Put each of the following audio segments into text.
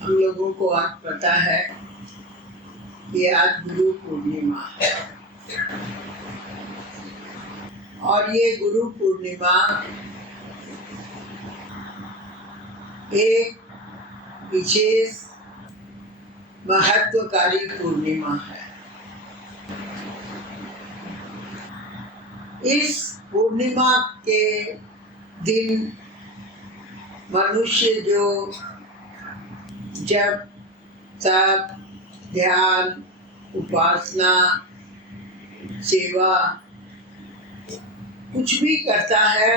हम लोगों को आज पता है कि आज गुरु पूर्णिमा है और ये गुरु पूर्णिमा एक विशेष महत्वकारी पूर्णिमा है। इस पूर्णिमा के दिन मनुष्य जो जप तप ध्यान उपासना सेवा कुछ भी करता है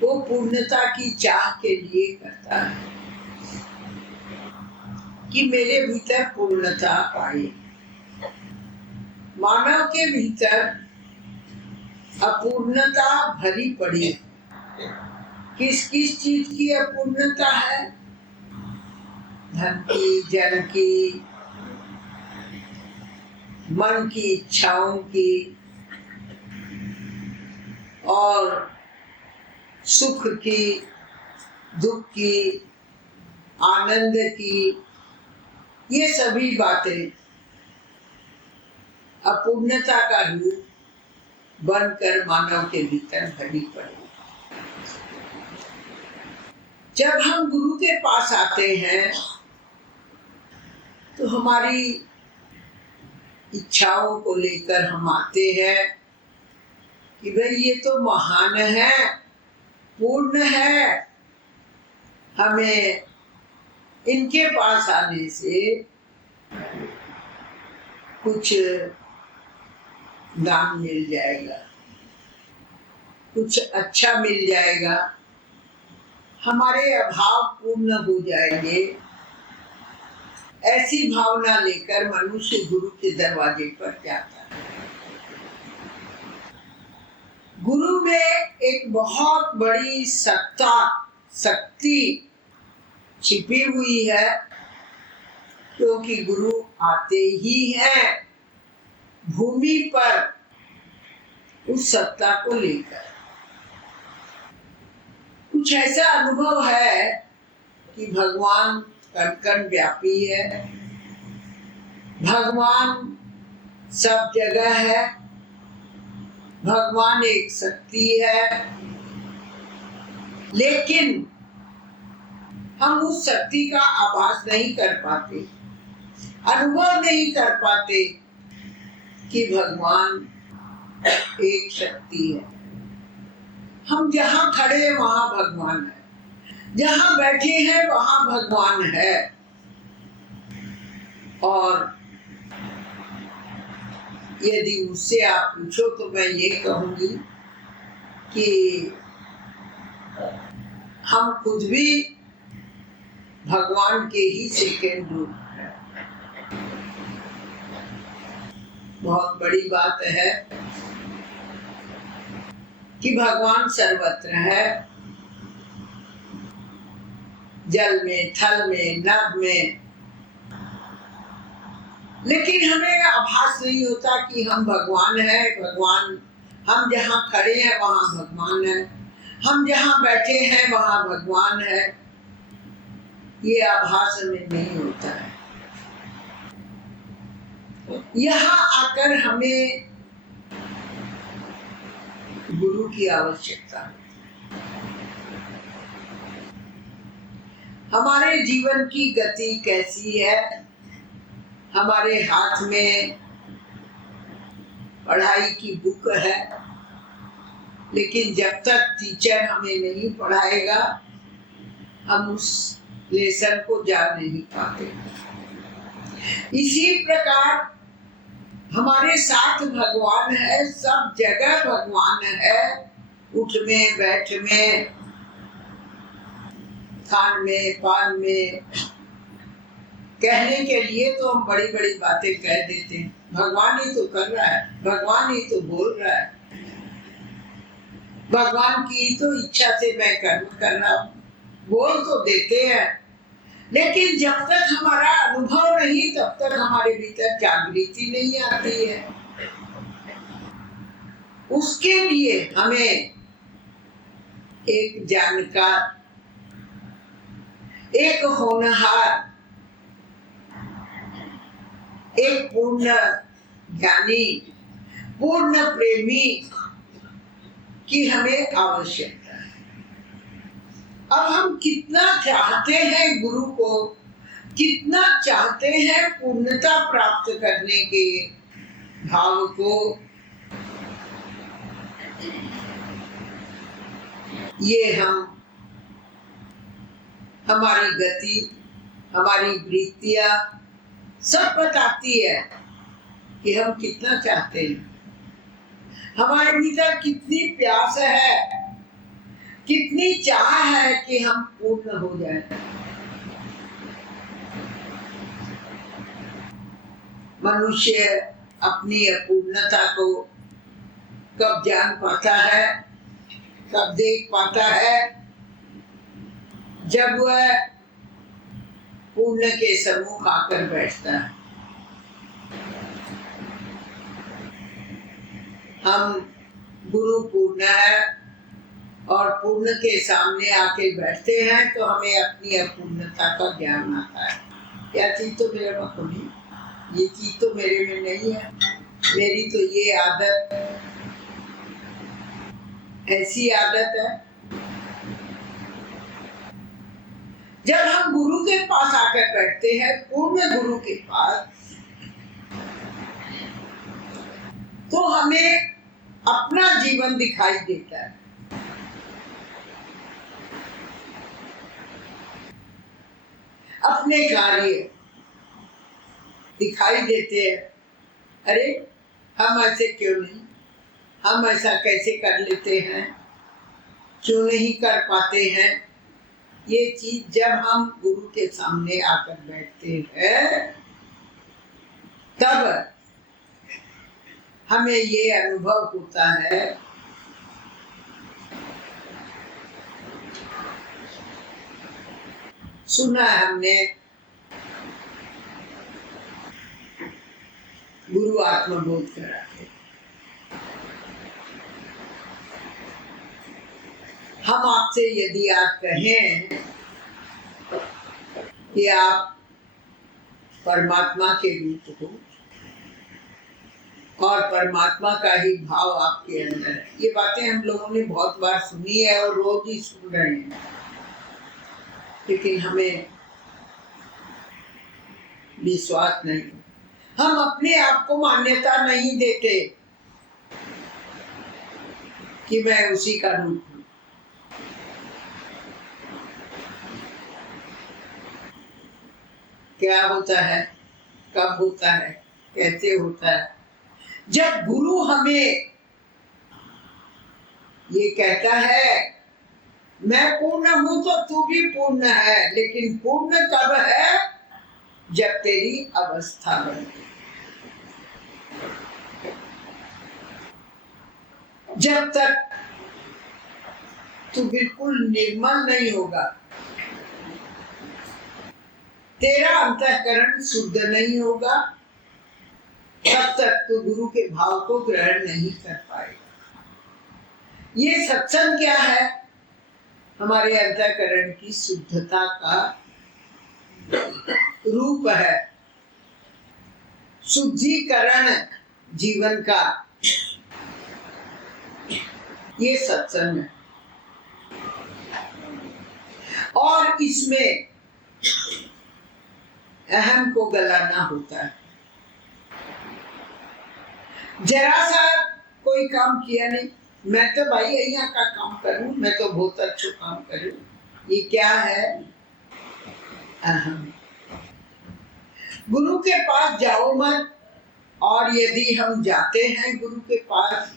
वो पूर्णता की चाह के लिए करता है कि मेरे भीतर पूर्णता आए। मानव के भीतर अपूर्णता भरी पड़ी है। किस किस चीज की अपूर्णता है? धन की, जन की, मन की इच्छाओं की और सुख की, दुख की, आनंद की, ये सभी बातें अपूर्णता का रूप बनकर मानव के भीतर भरी पड़ी। जब हम गुरु के पास आते हैं तो हमारी इच्छाओं को लेकर हम आते हैं कि भाई ये तो महान है, पूर्ण है, हमें इनके पास आने से कुछ दान मिल जाएगा, कुछ अच्छा मिल जाएगा, हमारे अभाव पूर्ण हो जाएंगे। ऐसी भावना लेकर मनुष्य गुरु के दरवाजे पर जाता है। गुरु में एक बहुत बड़ी शक्ति छिपी हुई है, क्योंकि गुरु आते ही हैं भूमि पर उस सत्ता को लेकर। कुछ ऐसा अनुभव है कि भगवान कण कण व्यापी है, भगवान सब जगह है, भगवान एक शक्ति है, लेकिन हम उस शक्ति का आभास नहीं कर पाते, अनुभव नहीं कर पाते कि भगवान एक शक्ति है। हम जहाँ खड़े हैं वहाँ भगवान है, जहाँ बैठे हैं वहाँ भगवान है। और यदि मुझसे आप पूछो तो मैं ये कहूँगी कि हम खुद भी भगवान के ही सेकंड रूप हैं। बहुत बड़ी बात है कि भगवान सर्वत्र है, जल में, थल में, नभ में, लेकिन हमें आभास नहीं होता कि हम भगवान है। भगवान हम जहाँ खड़े हैं वहाँ भगवान है, हम जहाँ बैठे हैं वहाँ भगवान है, ये आभास हमें नहीं होता है। यहाँ आकर हमें गुरु की आवश्यकता है। हमारे जीवन की गति कैसी है? हमारे हाथ में पढ़ाई की बुक है, लेकिन जब तक टीचर हमें नहीं पढ़ाएगा हम उस लेसन को जान नहीं पाते। इसी प्रकार हमारे साथ भगवान है, सब जगह भगवान है, उठ में, बैठ में, खान में, पान में। कहने के लिए तो हम बड़ी बड़ी बातें कह देते हैं, भगवान ही तो कर रहा है, भगवान ही तो बोल रहा है, भगवान की तो इच्छा से मैं कर्म कर रहा हूँ, बोल तो देते हैं, लेकिन जब तक हमारा अनुभव नहीं तब तक हमारे भीतर जागृति नहीं आती है। उसके लिए हमें एक जानकार, एक होनहार, एक पूर्ण ज्ञानी, पूर्ण प्रेमी की हमें आवश्यकता है। अब हम कितना चाहते हैं गुरु को, कितना चाहते हैं पूर्णता प्राप्त करने के भाव को, ये हमारी गति, हमारी वृत्तियां सब बताती है कि हम कितना चाहते हैं, हमारे भीतर कितनी प्यास है, कितनी चाह है कि हम पूर्ण हो जाएं। मनुष्य अपनी अपूर्णता को कब जान पाता है, कब देख पाता है, जब वह पूर्ण के सम्मुख आकर बैठता है। हम गुरु पूर्ण है और पूर्ण के सामने आके बैठते हैं तो हमें अपनी अपूर्णता का ज्ञान आता है। यह चीज तो मेरे में नहीं, ये चीज तो मेरे में नहीं है, मेरी तो ये आदत, ऐसी आदत है। जब हम गुरु के पास आकर बैठते हैं, पूर्ण गुरु के पास, तो हमें अपना जीवन दिखाई देता है। अपने कार्य दिखाई देते हैं। अरे हम ऐसे क्यों नहीं, हम ऐसा कैसे कर लेते हैं, क्यों नहीं कर पाते हैं। ये चीज जब हम गुरु के सामने आकर बैठते हैं तब हमें ये अनुभव होता है सुना है हमने गुरु आत्मबोध कराते। हम आपसे यदि आप कहें कि आप परमात्मा के रूप हो और परमात्मा का ही भाव आपके अंदर है, ये बातें हम लोगों ने बहुत बार सुनी है और रोज ही सुन रहे हैं, लेकिन हमें विश्वास नहीं, हम अपने आप को मान्यता नहीं देते कि मैं उसी का रूप हूं। क्या होता है, कब होता है, कैसे होता है? जब गुरु हमें ये कहता है मैं पूर्ण हूं तो तू भी पूर्ण है, लेकिन पूर्ण कब है? जब तेरी अवस्था बनती, जब तक तू बिल्कुल निर्मल नहीं होगा, तेरा अंतःकरण शुद्ध नहीं होगा, तब तक तू गुरु के भाव को ग्रहण नहीं कर पाएगा। ये सत्संग क्या है? हमारे अंतःकरण की शुद्धता का रूप है, शुद्धिकरण जीवन का, ये सत्संग है। और इसमें अहम को गलाना होता है। जरा सा कोई काम किया नहीं, मैं तो भाई यहाँ का काम करूं, मैं तो बहुत अच्छा काम करूं, ये क्या है? अहम। गुरु के पास जाओ मत, और यदि हम जाते हैं गुरु के पास,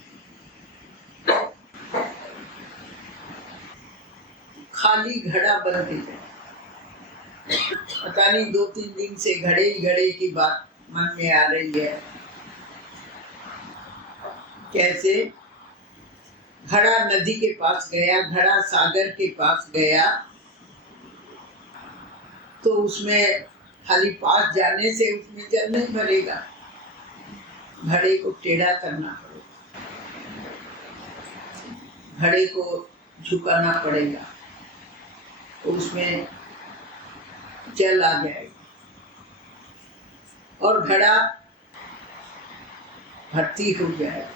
खाली घड़ा बन के जाए। पता नहीं 2-3 दिन से घड़े ही घड़े की बात मन में आ रही है। कैसे? घड़ा नदी के पास गया, घड़ा सागर के पास गया, तो उसमें खाली पास जाने से उसमें जल नहीं भरेगा, घड़े को टेढ़ा करना पड़ेगा, घड़े को झुकाना पड़ेगा, तो उसमें जल आ जाएगा और घड़ा भर्ती हो जाएगा।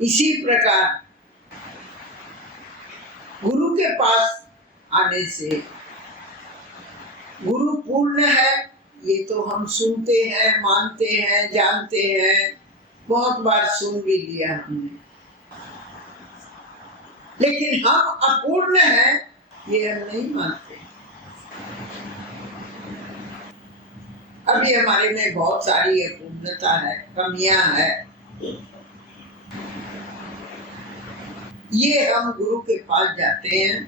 इसी प्रकार गुरु के पास आने से, गुरु पूर्ण है ये तो हम सुनते हैं, मानते हैं, जानते हैं, बहुत बार सुन भी लिया हमने, लेकिन हम अपूर्ण हैं ये हम नहीं मानते। अभी हमारे में बहुत सारी अपूर्णता है, कमियां है, ये हम गुरु के पास जाते हैं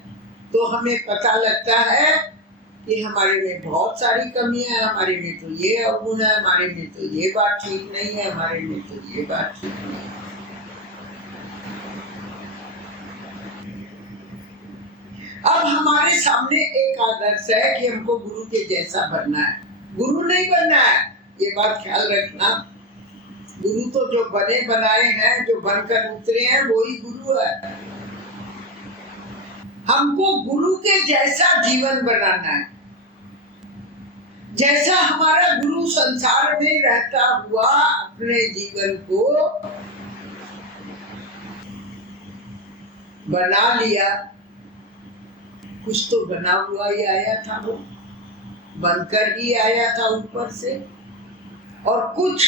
तो हमें पता लगता है कि हमारे में बहुत सारी कमियां हैं, हमारे में तो ये अवगुण है, हमारे में तो ये बात ठीक नहीं है, हमारे में तो ये बात ठीक नहीं है। अब हमारे सामने एक आदर्श है कि हमको गुरु के जैसा बनना है, गुरु नहीं बनना है, ये बात ख्याल रखना। गुरु तो जो बने बनाए हैं, जो बनकर उतरे हैं, वही गुरु है। हमको गुरु के जैसा जीवन बनाना है, जैसा हमारा गुरु संसार में रहता हुआ अपने जीवन को बना लिया। कुछ तो बना हुआ ही आया था, वो बनकर ही आया था ऊपर से, और कुछ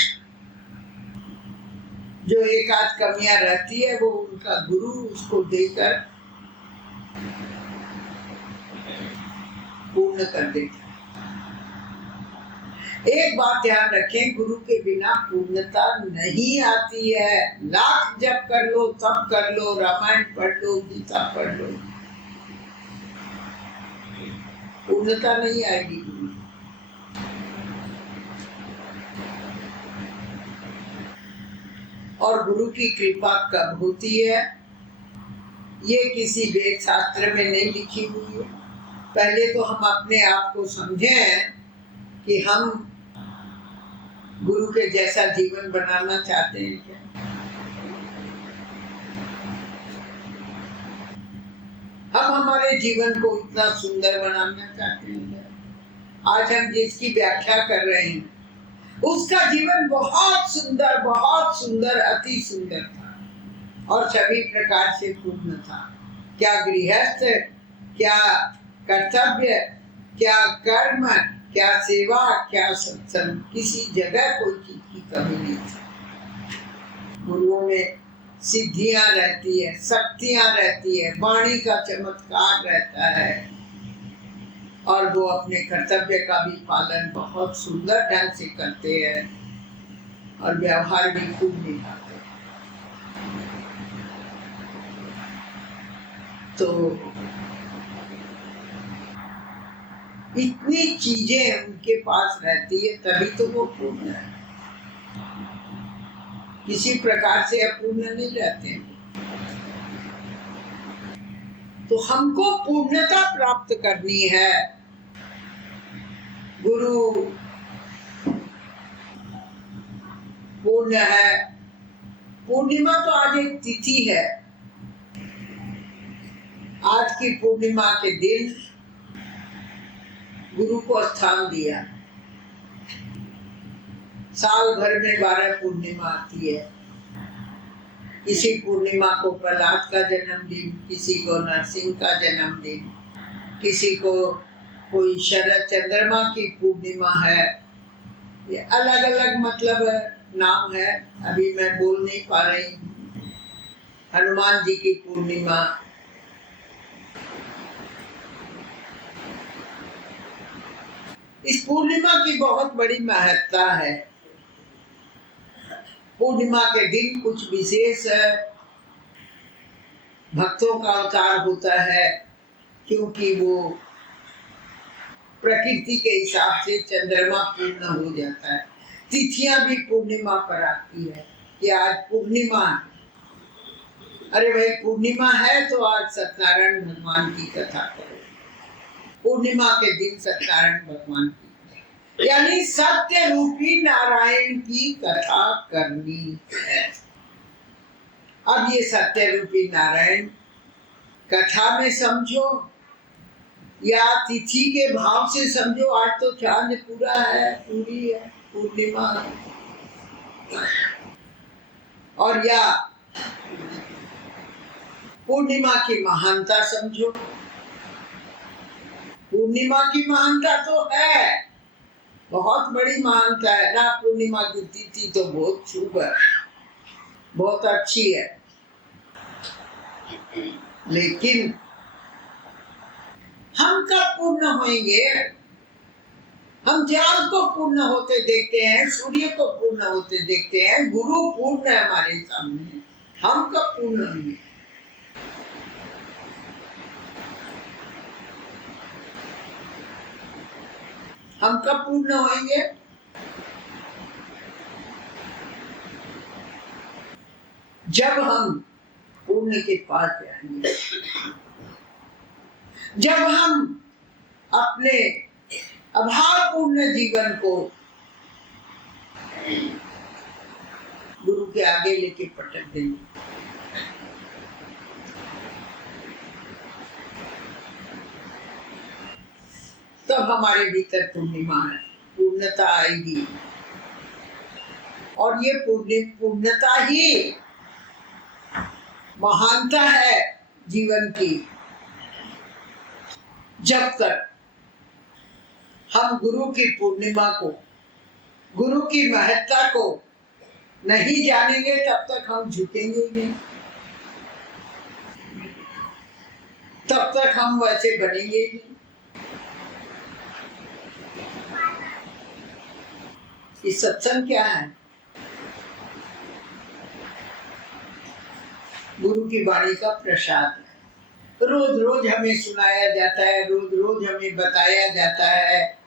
जो एक आध कमियां रहती है वो उनका गुरु उसको देकर पूर्ण कर देता है। एक बात ध्यान रखें, गुरु के बिना पूर्णता नहीं आती है। लाख जप कर लो, तप कर लो, रामायण पढ़ लो, गीता पढ़ लो, पूर्णता नहीं आएगी गुरु। और गुरु की कृपा कब होती है, ये किसी वेद शास्त्र में नहीं लिखी हुई है। पहले तो हम अपने आप को समझें कि हम गुरु के जैसा जीवन बनाना चाहते हैं क्या? हम हमारे जीवन को इतना सुंदर बनाना चाहते हैं क्या? आज हम जिसकी व्याख्या कर रहे हैं उसका जीवन बहुत सुंदर, अति सुंदर था और सभी प्रकार से पूर्ण था। क्या गृहस्थ, क्या कर्तव्य, क्या कर्म, क्या सेवा, क्या सत्संग, किसी जगह कोई चीज की कमी नहीं थी। गुरुओं में सिद्धियां रहती है, शक्तियां रहती है, वाणी का चमत्कार रहता है और वो अपने कर्तव्य का भी पालन बहुत सुंदर ढंग से करते हैं और व्यवहार भी खूब निभाते हैं। तो इतनी चीजें उनके पास रहती है तभी तो वो पूर्ण है, किसी प्रकार से अपूर्ण नहीं रहते हैं। तो हमको पूर्णता प्राप्त करनी है। गुरु पूर्ण है। पूर्णिमा तो आज एक तिथि है, आज की पूर्णिमा के दिन गुरु को स्थान दिया। साल भर में 12 पूर्णिमा आती है। किसी पूर्णिमा को प्रहलाद का जन्मदिन, किसी को नरसिंह का जन्मदिन, किसी को कोई शरद चंद्रमा की पूर्णिमा है। ये अलग अलग मतलब नाम है, अभी मैं बोल नहीं पा रही। हनुमान जी की पूर्णिमा, इस पूर्णिमा की बहुत बड़ी महत्ता है। पूर्णिमा के दिन कुछ विशेष भक्तों का अवतार होता है, क्योंकि वो प्रकृति के हिसाब से चंद्रमा पूर्ण हो जाता है। तिथियां भी पूर्णिमा पर आती है कि आज पूर्णिमा है। अरे भाई पूर्णिमा है तो आज सत्यनारायण भगवान की कथा करो। पूर्णिमा के दिन सत्यनारायण भगवान की, यानी सत्य रूपी नारायण की कथा करनी है। अब ये सत्य रूपी नारायण कथा में समझो या तिथि के भाव से समझो, आज तो चांद पूरा है, पूरी है, पूर्णिमा है। और या पूर्णिमा की महानता समझो। पूर्णिमा की महानता तो है, बहुत बड़ी महानता है ना। पूर्णिमा की तिथि तो बहुत शुभ है, बहुत अच्छी है, लेकिन हम कब पूर्ण होंगे? हम चांद को पूर्ण होते देखते हैं, सूर्य को पूर्ण होते देखते हैं, गुरु पूर्ण है हमारे सामने, हम कब पूर्ण होंगे? हम कब पूर्ण होंगे? जब हम पूर्ण के पास जाएंगे, जब हम अपने अभावपूर्ण जीवन को गुरु के आगे लेके पटक देंगे। तब हमारे भीतर पूर्णिमा है, पूर्णता आएगी। और ये पूर्णता ही महानता है जीवन की। जब तक हम गुरु की पूर्णिमा को, गुरु की महत्ता को नहीं जानेंगे, तब तक हम झुकेंगे नहीं, तब तक हम वैसे बनेंगे नहीं। ये सत्संग क्या है? गुरु की वाणी का प्रसाद है। रोज रोज हमें सुनाया जाता है, रोज रोज हमें बताया जाता है,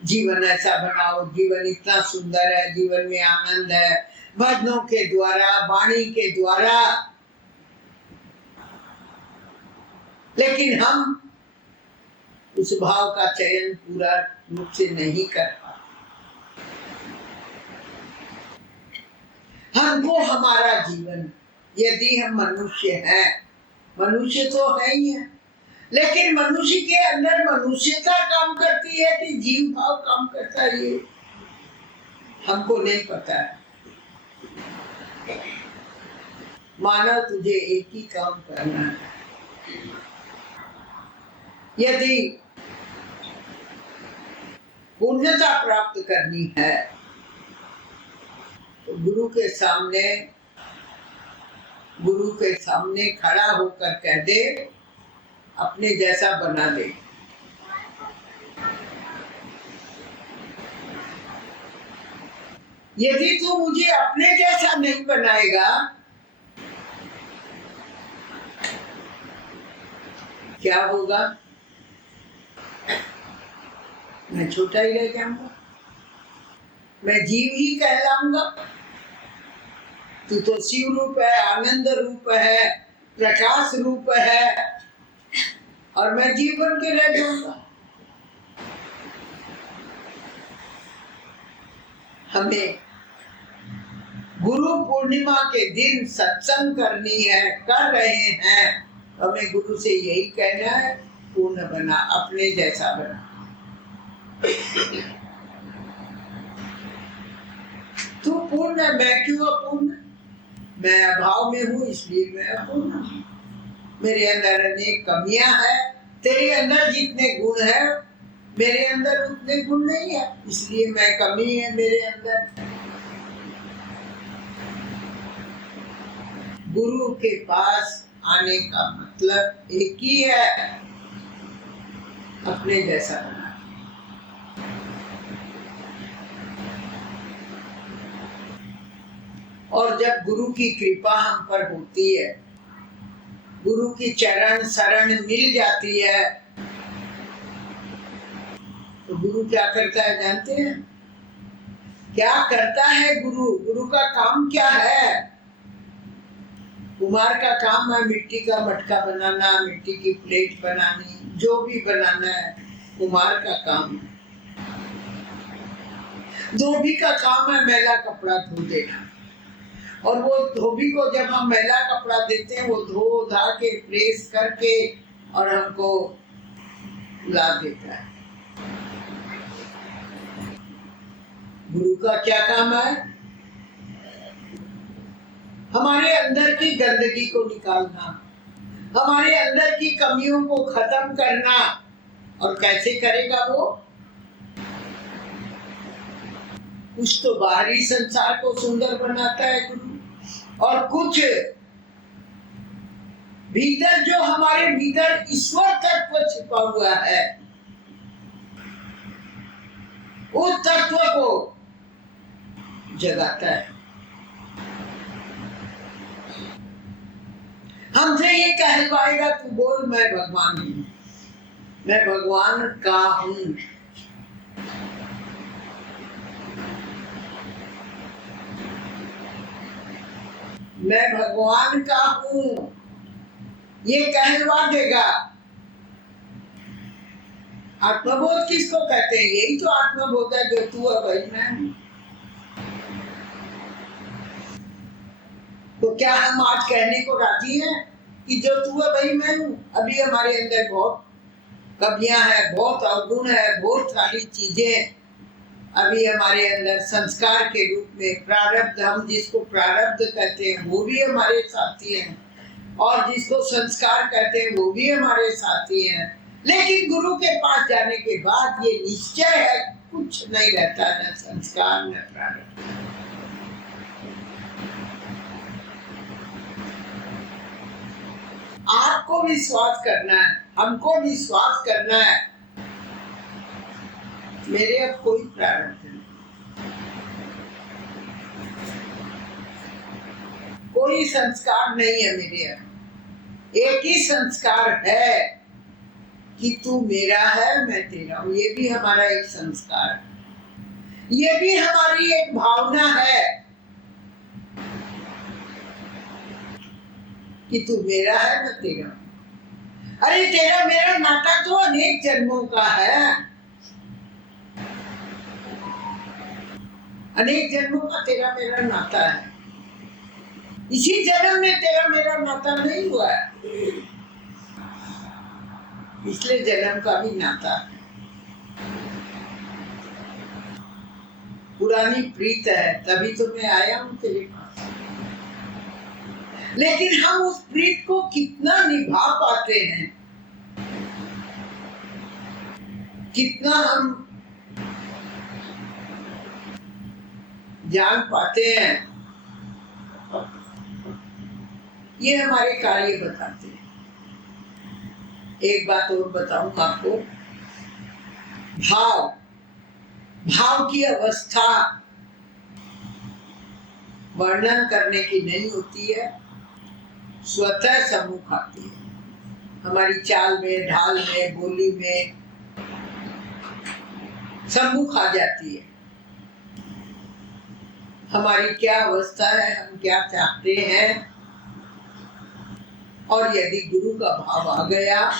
जीवन ऐसा बनाओ, जीवन इतना सुंदर है, जीवन में आनंद है, भजनों के द्वारा, वाणी के द्वारा। लेकिन हम उस भाव का चयन पूरा रूप से नहीं कर पाते। हमको हमारा जीवन, यदि हम मनुष्य हैं, मनुष्य तो है ही है, लेकिन मनुष्य के अंदर मनुष्यता काम करती है कि जीव भाव काम करता है, ये हमको नहीं पता है। मानव तुझे एक ही काम करना है। यदि पूर्णता प्राप्त करनी है तो गुरु के सामने खड़ा होकर कह दे, अपने जैसा बना दे। यदि तू मुझे अपने जैसा नहीं बनाएगा, क्या होगा? मैं छोटा ही रह जाऊंगा, मैं जीव ही कहलाऊंगा। तू तो शिव रूप है, आनंद रूप है, प्रकाश रूप है, और मैं जीव बन के रह जाऊंगा। हमें गुरु पूर्णिमा के दिन सत्संग करनी है, कर रहे हैं, हमें गुरु से यही कहना है, पूर्ण बना, अपने जैसा बना। तू पूर्ण है, मैं क्यों अपूर्ण? मैं अभाव में हूँ, इसलिए मैं अपूर्ण हूँ। मेरे अंदर अनेक कमियां हैं, तेरे अंदर जितने गुण है मेरे अंदर उतने गुण नहीं है, इसलिए मैं कमी है मेरे अंदर। गुरु के पास आने का मतलब एक ही है, अपने जैसा बना। और जब गुरु की कृपा हम पर होती है, गुरु की चरण शरण मिल जाती है, तो गुरु क्या करता है जानते हैं? क्या करता है गुरु? गुरु का काम क्या है? कुम्हार का काम है मिट्टी का मटका बनाना, मिट्टी की प्लेट बनानी, जो भी बनाना है कुम्हार का काम है। धोबी का काम है मैला कपड़ा धो देना, और वो धोबी को जब हम मैला कपड़ा देते हैं, वो धो धा के प्रेस करके और हमको ला देता है। गुरु का क्या काम है? हमारे अंदर की गंदगी को निकालना, हमारे अंदर की कमियों को खत्म करना। और कैसे करेगा वो? कुछ तो बाहरी संसार को सुंदर बनाता है गुरु, और कुछ भीतर, जो हमारे भीतर ईश्वर तत्व छिपा हुआ है, उस तत्व को जगाता है। हमसे ये कहलवाएगा, तू बोल मैं भगवान हूं, मैं भगवान का हूं। मैं भगवान का हूं, ये कहलवा देगा। आत्मबोध किसको कहते हैं? यही तो आत्मबोध है, जो तू है वही मैं हूं। तो क्या हम आज कहने को राजी हैं कि जो तू है वही मैं हूं? अभी हमारे अंदर बहुत कमियां हैं, बहुत अवगुण है, बहुत सारी चीजें अभी हमारे अंदर संस्कार के रूप में, प्रारब्ध, हम जिसको प्रारब्ध कहते हैं वो भी हमारे साथी हैं, और जिसको संस्कार कहते हैं वो भी हमारे साथी हैं। लेकिन गुरु के पास जाने के बाद ये निश्चय है, कुछ नहीं रहता, न संस्कार न प्रारब्ध। आपको विश्वास करना है, हमको विश्वास करना है, मेरे अब कोई प्रारब्ध नहीं, कोई संस्कार नहीं है मेरे अब। एक ही संस्कार है कि तू मेरा है, मैं तेरा हूं। ये भी हमारा एक संस्कार है, ये भी हमारी एक भावना है कि तू मेरा है, मैं तेरा हूं। अरे तेरा मेरा नाता तो अनेक जन्मों का है, अनेक जन्मों का तेरा मेरा नाता है। इसी जन्म में तेरा मेरा नाता नहीं हुआ है, पिछले जन्म का भी नाता है, पुरानी प्रीत है, तभी तो मैं आया हूं तेरे पास। लेकिन हम उस प्रीत को कितना निभा पाते हैं, कितना हम जान पाते हैं, ये हमारे कार्य बताते हैं। एक बात और बताऊं आपको, भाव की अवस्था वर्णन करने की नहीं होती है, स्वतः सम्मुख आती है। हमारी चाल में, ढाल में, बोली में सम्मुख आ जाती है। हमारी क्या अवस्था है, हम क्या चाहते हैं, और यदि गुरु का भाव आ गया,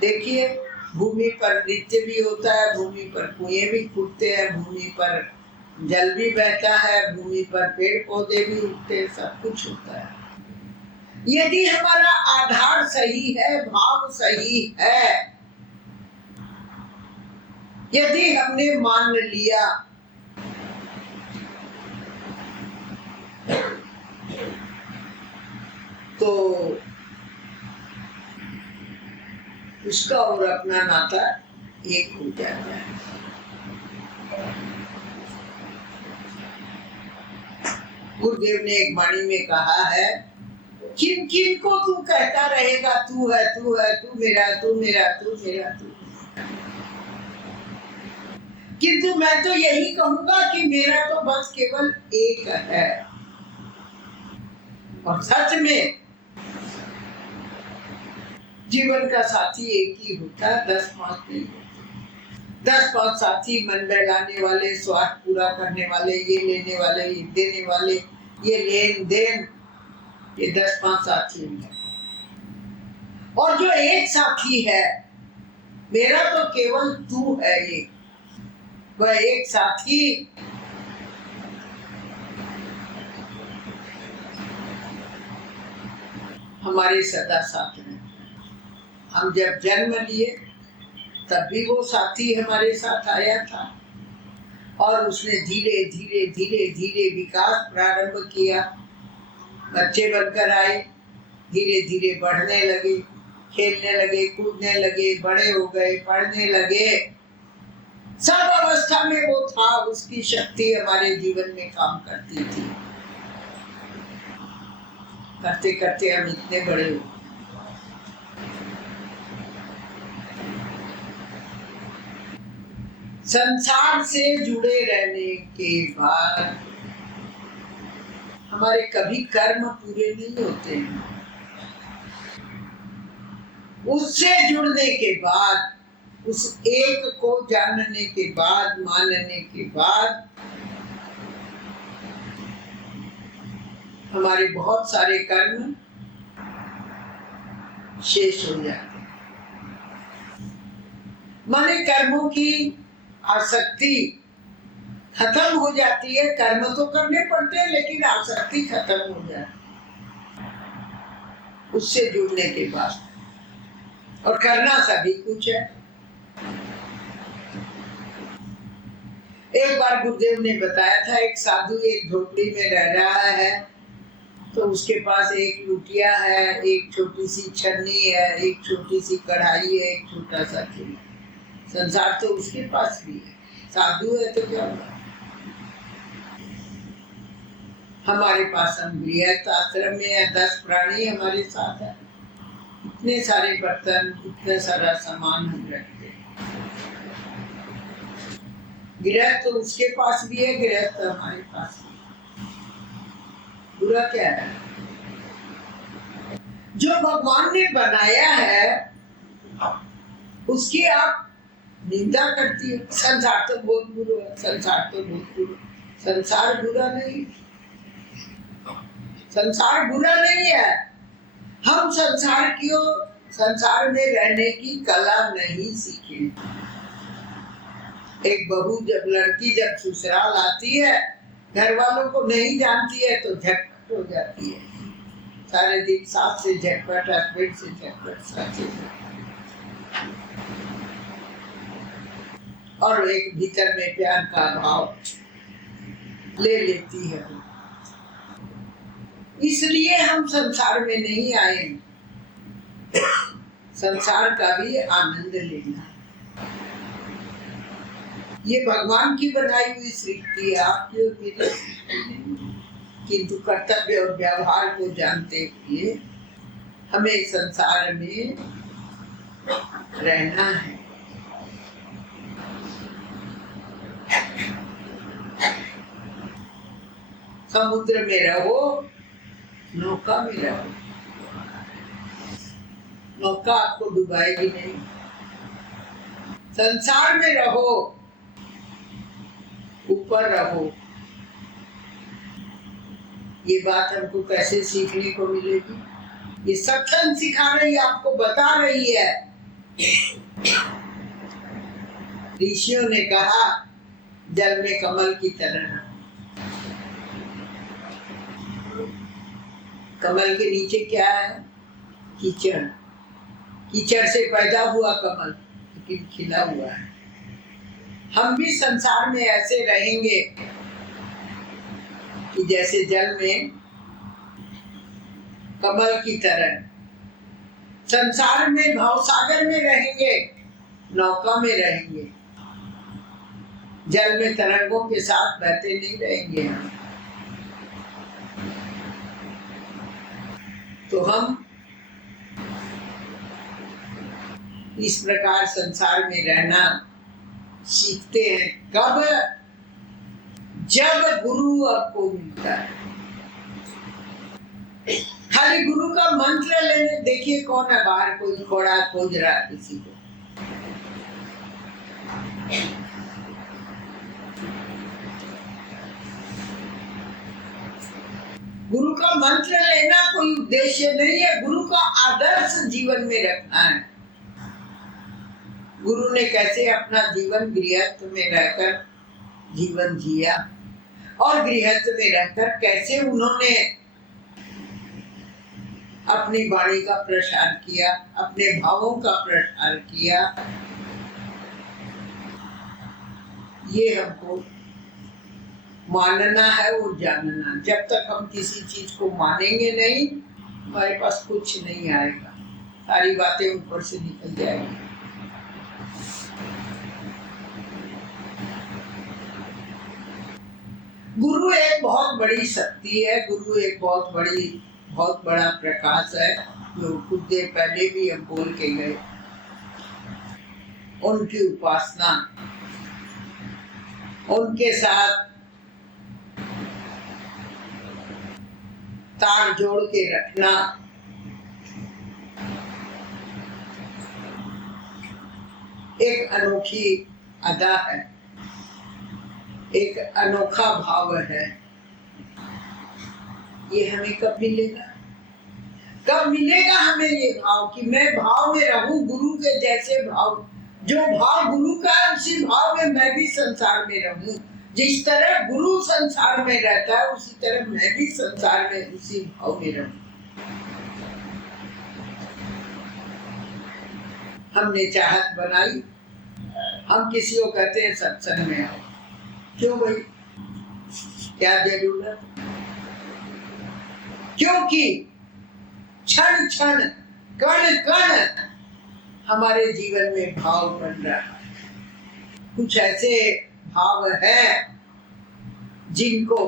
देखिए भूमि पर नृत्य भी होता है, भूमि पर कुएं भी फूटते हैं, भूमि पर जल भी बहता है, भूमि पर पेड़ पौधे भी उगते हैं, सब कुछ होता है। यदि हमारा आधार सही है, भाव सही है, यदि हमने मान लिया तो उसका और अपना नाता एक हो जाता है। गुरुदेव ने एक वाणी में कहा है, किन किन को तू कहता रहेगा तू है, तू है, तू मेरा, तू मेरा, तू मेरा, तू। किंतु मैं तो यही कहूंगा कि मेरा तो बस केवल एक है। और सच में जीवन का साथी एक ही होता है, 10-5 नहीं होते। 10-5 साथी मन बहलाने वाले, स्वार्थ पूरा करने वाले, ये लेने वाले, ये देने वाले, ये लेन देन, ये 10-5 साथी हैं। और जो एक साथी है, मेरा तो केवल तू है, ये वह एक साथी हमारे सदा साथ में। हम जब जन्म लिए तब भी वो साथी हमारे साथ आया था और उसने धीरे धीरे धीरे धीरे विकास प्रारंभ किया। बच्चे बनकर आए, धीरे धीरे बढ़ने लगे, खेलने लगे, कूदने लगे, बड़े हो गए, पढ़ने लगे। सब अवस्था में वो था, उसकी शक्ति हमारे जीवन में काम करती थी। करते करते हम इतने बड़े हो। संसार से जुड़े रहने के बाद हमारे कभी कर्म पूरे नहीं होते हैं। उससे जुड़ने के बाद, उस एक को जानने के बाद, मानने के बाद हमारे बहुत सारे कर्म शेष हो जाते हैं। माने कर्मों की आसक्ति खत्म हो जाती है। कर्म तो करने पड़ते हैं लेकिन आसक्ति खत्म हो जाती है उससे जुड़ने के बाद। और करना सभी कुछ है। एक बार गुरुदेव ने बताया था, एक साधु एक झोपड़ी में रह रहा है, तो उसके पास एक लुटिया है, एक छोटी सी छन्नी है, एक छोटी सी कढ़ाई है, एक छोटा सा चूल्हा। संसार तो उसके पास भी है, साधु है तो क्या हुआ। हमारे पास हम गृहस्थ आश्रम में है, 10 प्राणी हमारे साथ है, इतने सारे बर्तन, इतना सारा सामान हम रखते हैं। गृहस्थ तो उसके पास भी है, गृहस्थ हमारे पास भी है। बुरा क्या है? जो भगवान ने बनाया है उसकी आप निंदा करती है। संसार तो बहुत बुरा है, संसार तो बहुत बुरा। संसार बुरा नहीं, संसार बुरा नहीं है। हम संसार में रहने की कला नहीं सीखे। एक बहू लड़की जब ससुराल आती है, घर वालों को नहीं जानती है तो झटपट हो जाती है। सारे दिन सास से झटपट, हस्बैंड से झटपट, सास से झटपट, और एक भीतर में प्यार का भाव ले लेती है। इसलिए हम संसार में नहीं आए, संसार का भी आनंद लेना। ये भगवान की बनाई हुई सृष्टि है, आपकी और मेरी सृष्टि नहीं। किंतु कर्तव्य और व्यवहार को जानते हुए हमें संसार में रहना है। समुद्र में रहो, नौका में रहो, नौका आपको डुबाएगी नहीं। संसार में रहो, ऊपर रहो। ये बात हमको कैसे सीखने को मिलेगी? ये सत्संग सिखा रही है, आपको बता रही है। ऋषियों ने कहा जल में कमल की तरह। कमल के नीचे क्या है? कीचड़। कीचड़ से पैदा हुआ कमल, लेकिन खिला हुआ है। हम भी संसार में ऐसे रहेंगे कि जैसे जल में कमल की तरह। संसार में भावसागर में रहेंगे, नौका में रहेंगे, जल में तरंगों के साथ बहते नहीं रहेंगे हम। तो हम इस प्रकार संसार में रहना सीखते हैं। कब? जब गुरु आपको मिलता है। खाली गुरु का मंत्र लेने, देखिए कौन है बाहर, कोई घोड़ा खोज रहा है किसी को। गुरु का मंत्र लेना कोई उद्देश्य नहीं है, गुरु का आदर्श जीवन में रखना है। गुरु ने कैसे अपना जीवन गृहस्थ में रहकर जीवन जिया, और गृहस्थ में रहकर कैसे उन्होंने अपनी वाणी का प्रसार किया, अपने भावों का प्रसार किया। ये हमको मानना है और जानना। जब तक हम किसी चीज को मानेंगे नहीं, हमारे पास कुछ नहीं आएगा, सारी बातें ऊपर से निकल जाएगी। गुरु एक बहुत बड़ी शक्ति है, गुरु एक बहुत बड़ा प्रकाश है, जो कुछ देर पहले भी हम बोल के गए। उनकी उपासना, उनके साथ तार जोड़ के रखना, एक अनोखी अदा है, एक अनोखा भाव है। ये हमें कब मिलेगा? कब मिलेगा हमें ये भाव कि मैं भाव में रहूं, गुरु के जैसे भाव, जो भाव गुरु का है उसी भाव में मैं भी संसार में रहूं। जिस तरह गुरु संसार में रहता है उसी तरह मैं भी संसार में उसी भाव में रहूं। हमने चाहत बनाई, हम किसी को कहते हैं सत्संग में आओ, क्यों भाई, क्या जरूरत? क्योंकि क्षण क्षण कण कण हमारे जीवन में भाव बन रहा है। कुछ ऐसे भाव है जिनको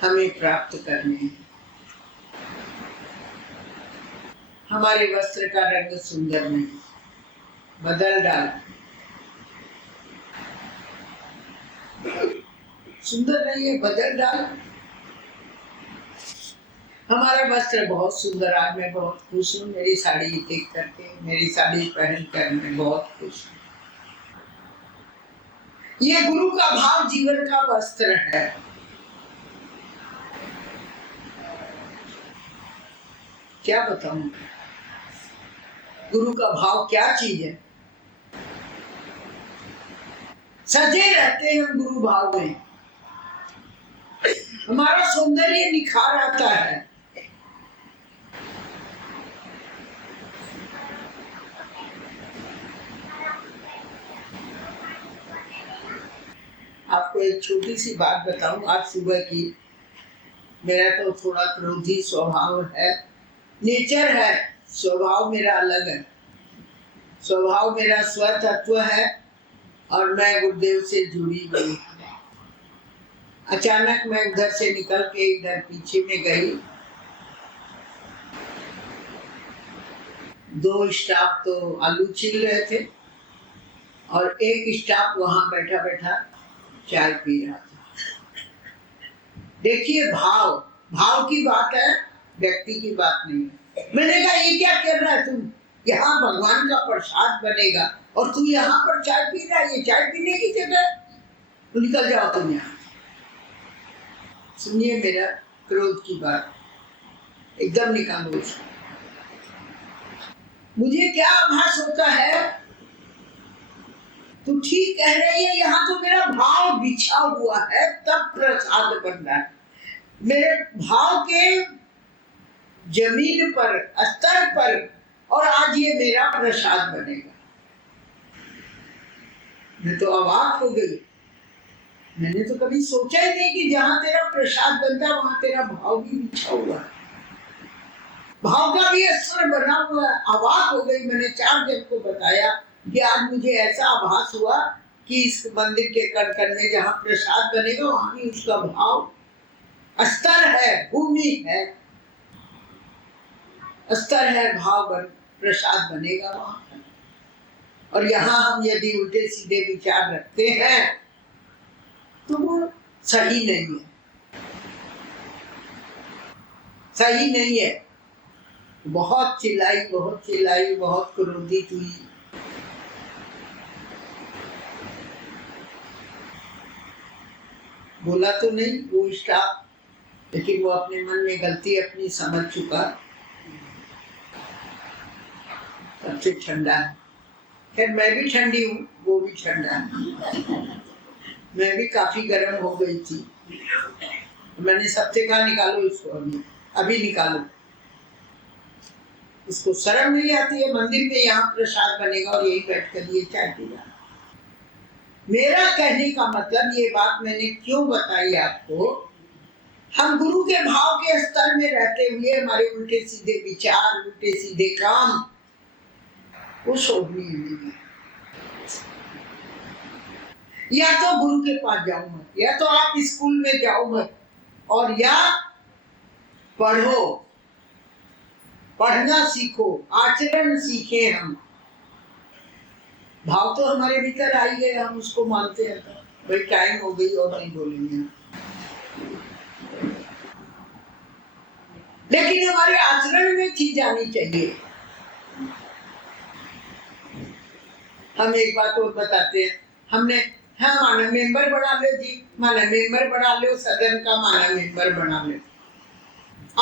हमें प्राप्त करने हैं। हमारे वस्त्र का रंग सुंदर नहीं, बदल डाला। सुंदर नहीं है, बदल डाला। हमारा वस्त्र बहुत सुंदर, आज मैं बहुत खुश हूँ मेरी साड़ी देख करके, मेरी साड़ी पहन कर मैं बहुत खुश हूँ। ये गुरु का भाव जीवन का वस्त्र है। क्या बताऊं, गुरु का भाव क्या चीज है? सजे रहते हैं हम गुरु भाव में, हमारा सौंदर्य निखार आता है। आपको एक छोटी सी बात बताऊं, आज सुबह की। मेरा तो थोड़ा क्रोधी स्वभाव है, नेचर है, स्वभाव मेरा अलग है। स्वभाव मेरा स्वतत्व है और मैं गुरुदेव से जुड़ी हुई। अचानक मैं उधर से निकल के इधर पीछे में गई, 2 स्टाफ तो आलू छील रहे थे और एक स्टाफ वहां बैठा बैठा चाय पी रहा था। देखिए, भाव की बात है, व्यक्ति की बात नहीं है। मैंने कहा ये क्या कर रहा है तुम? यहाँ भगवान का प्रसाद बनेगा और तू यहाँ पर चाय पी रहा है, ये चाय पीने की जगह, तो निकल जाओ तुम यहाँ। सुनिए मेरा क्रोध की बात, एकदम निकालो उसको। मुझे क्या आभास होता है, तू ठीक कह रही है, यहाँ तो मेरा भाव बिछा हुआ है तब प्रसाद बन रहा है। मेरे भाव के जमीन पर, स्तर पर, और आज ये मेरा प्रसाद बनेगा। मैं तो अवाक हो गई। मैंने तो कभी सोचा ही नहीं कि जहां तेरा प्रसाद बनता है वहां तेरा भाव भी बिछा हुआ है, भाव का भी स्तर बना हुआ है। अवाक हो गई। मैंने 4 जन को बताया कि आज मुझे ऐसा आभास हुआ कि इस मंदिर के कण में जहाँ प्रसाद बनेगा वहां भी उसका भाव, स्तर है, भूमि है, स्तर है, भाव प्रसाद बनेगा वहां। और यहाँ हम यदि उल्टे सीधे विचार रखते हैं तो वो सही नहीं है, सही नहीं है। बहुत चिल्लाई, बहुत क्रोधित हुई। बोला तो नहीं वो स्टाफ, लेकिन वो अपने मन में गलती अपनी समझ चुका। सबसे ठंडा है। खैर मैं भी ठंडी हूँ, वो भी ठंडा है। मैं भी काफी गर्म हो गई थी। मैंने सबसे कहा निकालो इसको, अभी निकालो। उसको शर्म नहीं आती है? मंदिर में यहाँ प्रसाद बनेगा और यही बैठ कर ये चाय पीना। मेरा कहने का मतलब, ये बात मैंने क्यों बताई आपको, हम गुरु के भाव के स्तर में रहते हुए हमारे उल्टे सीधे विचार, उल्टे सीधे काम, वो शोभनीय नहीं है। या तो गुरु के पास जाओ मत, या तो आप स्कूल में जाओ मत, और या पढ़ो, पढ़ना सीखो, आचरण सीखे। हम भाव तो हमारे भीतर आ ही गए, हम उसको मानते हैं। भाई टाइम हो गई और नहीं बोलेंगे, लेकिन हमारे आचरण में चीज आनी चाहिए। हम एक बात और बताते हैं, हमने हाँ माना मेंबर बना लो जी, माना मेंबर बना लो, सदन का माना मेंबर बना लो।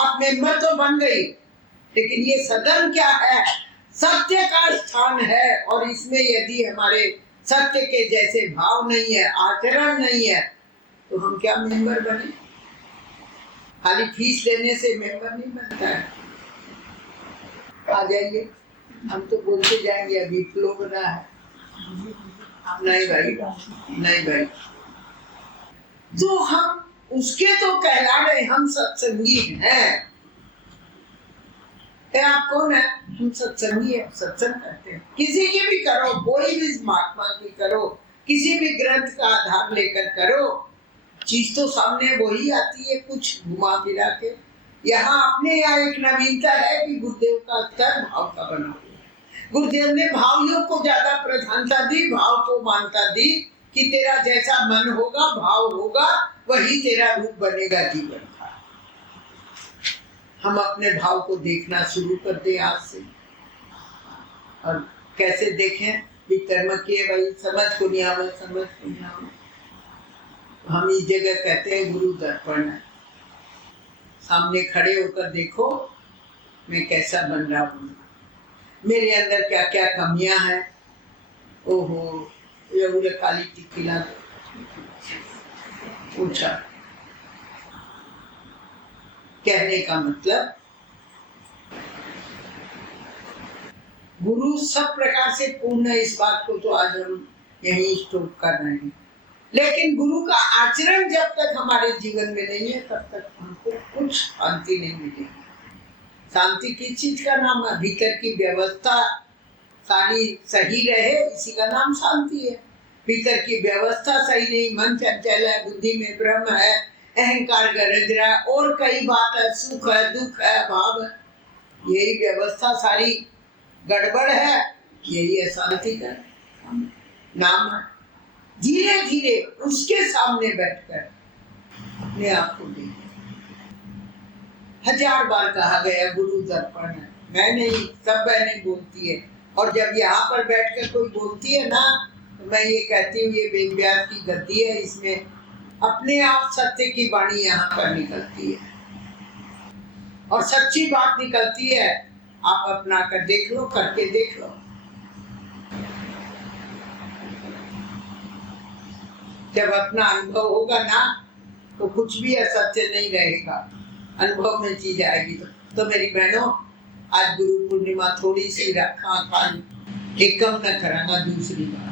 आप मेंबर तो बन गई, लेकिन ये सदन क्या है? सत्य का स्थान है, और इसमें यदि हमारे सत्य के जैसे भाव नहीं है, आचरण नहीं है, तो हम क्या मेंबर बने? खाली फीस लेने से मेंबर नहीं बनता है। आ जाइए, हम तो बोलते जाएंगे, अभी फ्लो बना है। नहीं भाई, नहीं भाई, तो हम उसके तो कहला रहे, हम सत्संगी हैं। आप कौन है? हम सत्संगी है, सत्संग करते हैं। किसी की भी करो, कोई भी महात्मा की करो, किसी भी ग्रंथ का आधार लेकर करो, चीज तो सामने वही आती है, कुछ घुमा फिरा के। यहाँ अपने यहाँ एक नवीनता है कि गुरुदेव का स्तर भाव का बना हुआ। गुरुदेव ने भाव योग को ज्यादा प्रधानता दी, भाव को मानता दी कि तेरा जैसा मन होगा, भाव होगा, वही तेरा रूप बनेगा जीवन का। हम अपने भाव को देखना शुरू कर दे आज से। और कैसे देखें? कर्म किए भाई, समझ को नहीं आवे, समझ को नहीं आवे। हम इस जगह कहते हैं गुरु दर्पण है। सामने खड़े होकर देखो मैं कैसा बन रहा हूँ, मेरे अंदर क्या क्या कमियां हैं। ओहो, ये बोले काली टिक्की ला पूछा। कहने का मतलब, गुरु सब प्रकार से पूर्ण है, इस बात को तो आज हम यही स्टॉप कर रहे हैं। लेकिन गुरु का आचरण जब तक हमारे जीवन में नहीं है, तब तक हमको कुछ शांति नहीं मिलेगी। शांति किस चीज का नाम है? भीतर की व्यवस्था सारी सही रहे, इसी का नाम शांति है। भीतर की व्यवस्था सही नहीं, मन चंचल है, बुद्धि में भ्रम है, अहंकार गरज रहा है, और कई बात है, सुख है, दुख है, भाव है, यही व्यवस्था सारी गड़बड़ है, यही अशांति का नाम है। धीरे धीरे उसके सामने बैठकर अपने आप को देखें। 1000 बार कहा गया गुरु दर्पण है, मैं नहीं, सब बहनें बोलती है। और जब यहाँ पर बैठकर कोई बोलती है ना, तो मैं ये कहती हूँ ये वेद व्यास की गद्दी है, इसमें अपने आप सत्य की वाणी यहाँ पर निकलती है और सच्ची बात निकलती है। आप अपना कर देख लो, करके देख लो। जब अपना अनुभव होगा ना, तो कुछ भी असत्य नहीं रहेगा, अनुभव में चीज आएगी। तो मेरी बहनों, आज गुरु पूर्णिमा थोड़ी सी रखा, एक कम न कराना। दूसरी बात,